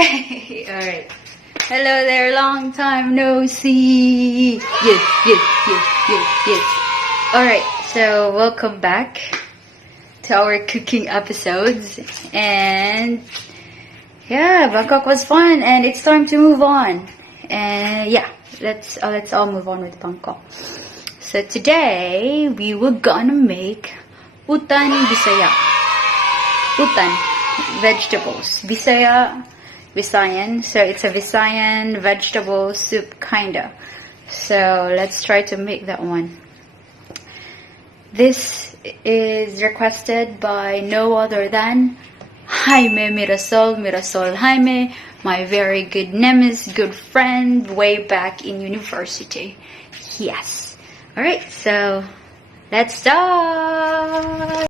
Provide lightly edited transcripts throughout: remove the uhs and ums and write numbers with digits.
Yay! Alright. Hello there, long time no see. Yes. Alright, so welcome back to our cooking episodes. And yeah, Bangkok was fun and it's time to move on. And yeah, let's all move on with Bangkok. So today we were gonna make Utan Bisaya. Utan, vegetables. Bisaya, Visayan. So it's a Visayan vegetable soup kinda. So let's try to make that one. This is requested by no other than Jaime Mirasol Jaime, my very good nemesis, good friend way back in university. Yes. Alright, so let's start.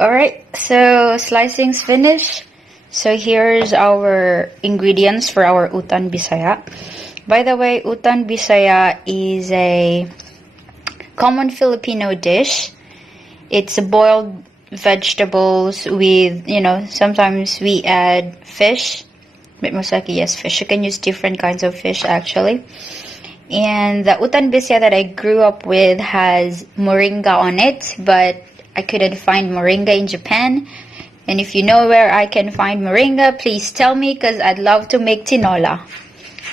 Alright, so slicing's finished. So here's our ingredients for our Utan Bisaya. By the way, Utan Bisaya is a common Filipino dish. It's boiled vegetables with, sometimes we add fish. But most likely, yes, fish. You can use different kinds of fish actually. And the Utan Bisaya that I grew up with has moringa on it, but I couldn't find moringa in Japan. And if you know where I can find moringa, please tell me because I'd love to make tinola.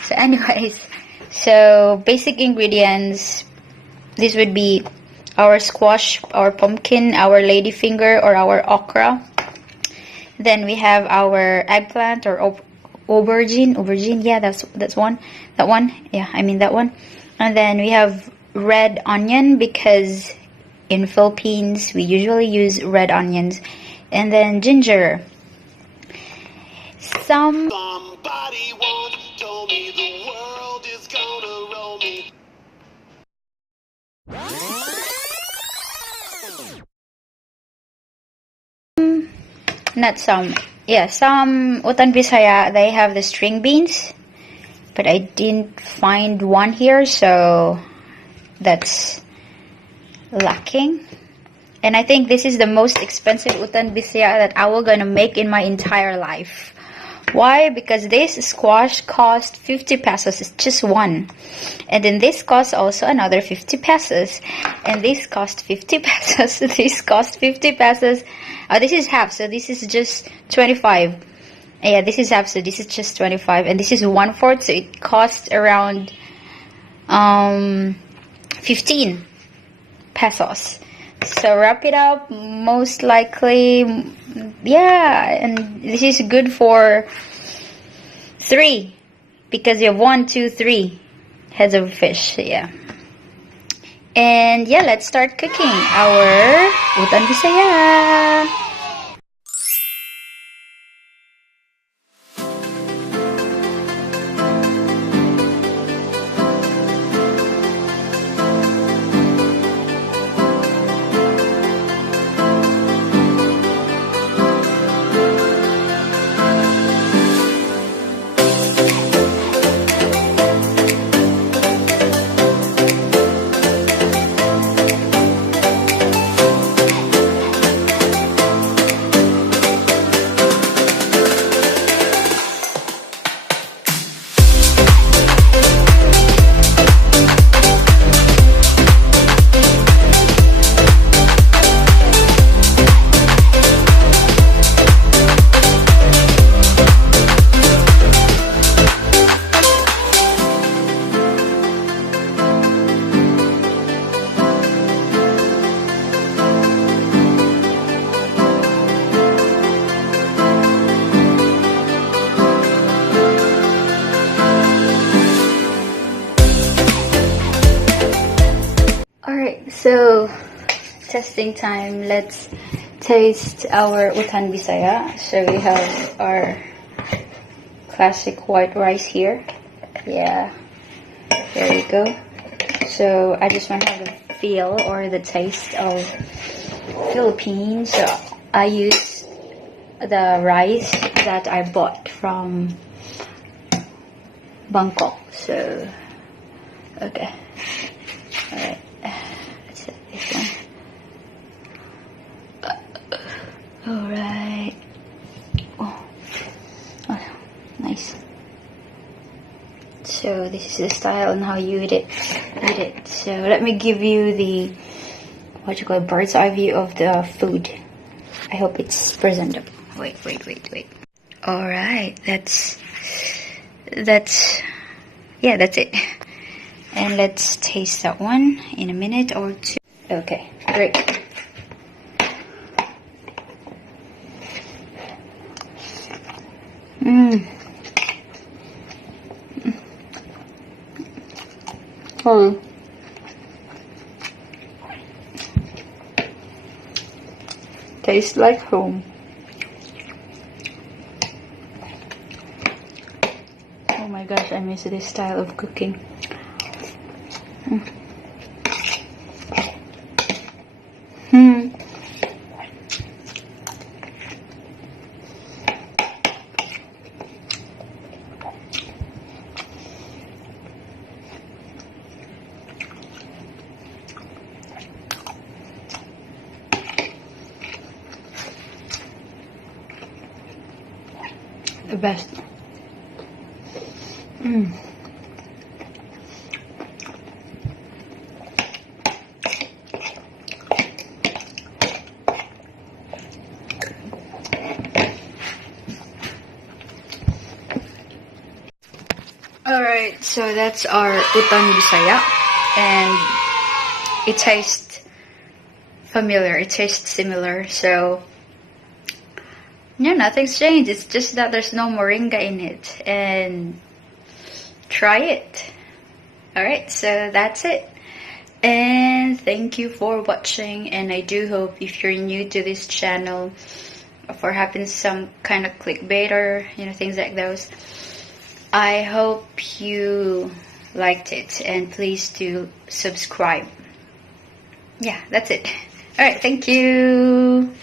So anyways, so basic ingredients. This would be our squash, our pumpkin, our ladyfinger, or our okra. Then we have our eggplant or aubergine. Yeah, that's one. That one. Yeah, I mean that one. And then we have red onion because in Philippines, we usually use red onions. And then ginger. Somebody once told me the world is gonna roll me. Not some. Yeah, some Utan Bisaya, they have the string beans. But I didn't find one here, so that's lacking. And I think this is the most expensive Utan Bisaya that I will gonna make in my entire life. Why? Because this squash cost 50 pesos. It's just one. And then this costs also another 50 pesos. And this cost 50 pesos. This cost 50 pesos. Oh, this is half, so this is just 25. Yeah, this is half, so this is just 25. And this is 1/4, so it costs around 15 pesos. So wrap it up, most likely, yeah, and this is good for 3 because you have 1, 2, 3 heads of fish. Yeah. And yeah, let's start cooking our Utan Bisaya. So, testing time. Let's taste our Utan Bisaya. So we have our classic white rice here. Yeah, there you go. So I just want to have the feel or the taste of Philippines. So I use the rice that I bought from Bangkok. So, okay. Alright. Let's set this one. Alright. Oh, nice. So this is the style and how you eat it. So let me give you the bird's eye view of the food. I hope it's presentable. Wait. Alright, that's it. And let's taste that one in a minute or two. Okay, great. Oh. Tastes like home. Oh my gosh, I miss this style of cooking. The best. Alright, so that's our Utan Bisaya, and it tastes familiar, it tastes similar, so yeah, nothing's changed. It's just that there's no moringa in it, and try it. Alright, so that's it, and thank you for watching, and I do hope if you're new to this channel, for having some kind of clickbait or things like those, I hope you liked it, and please do subscribe. Yeah, that's it. Alright, thank you.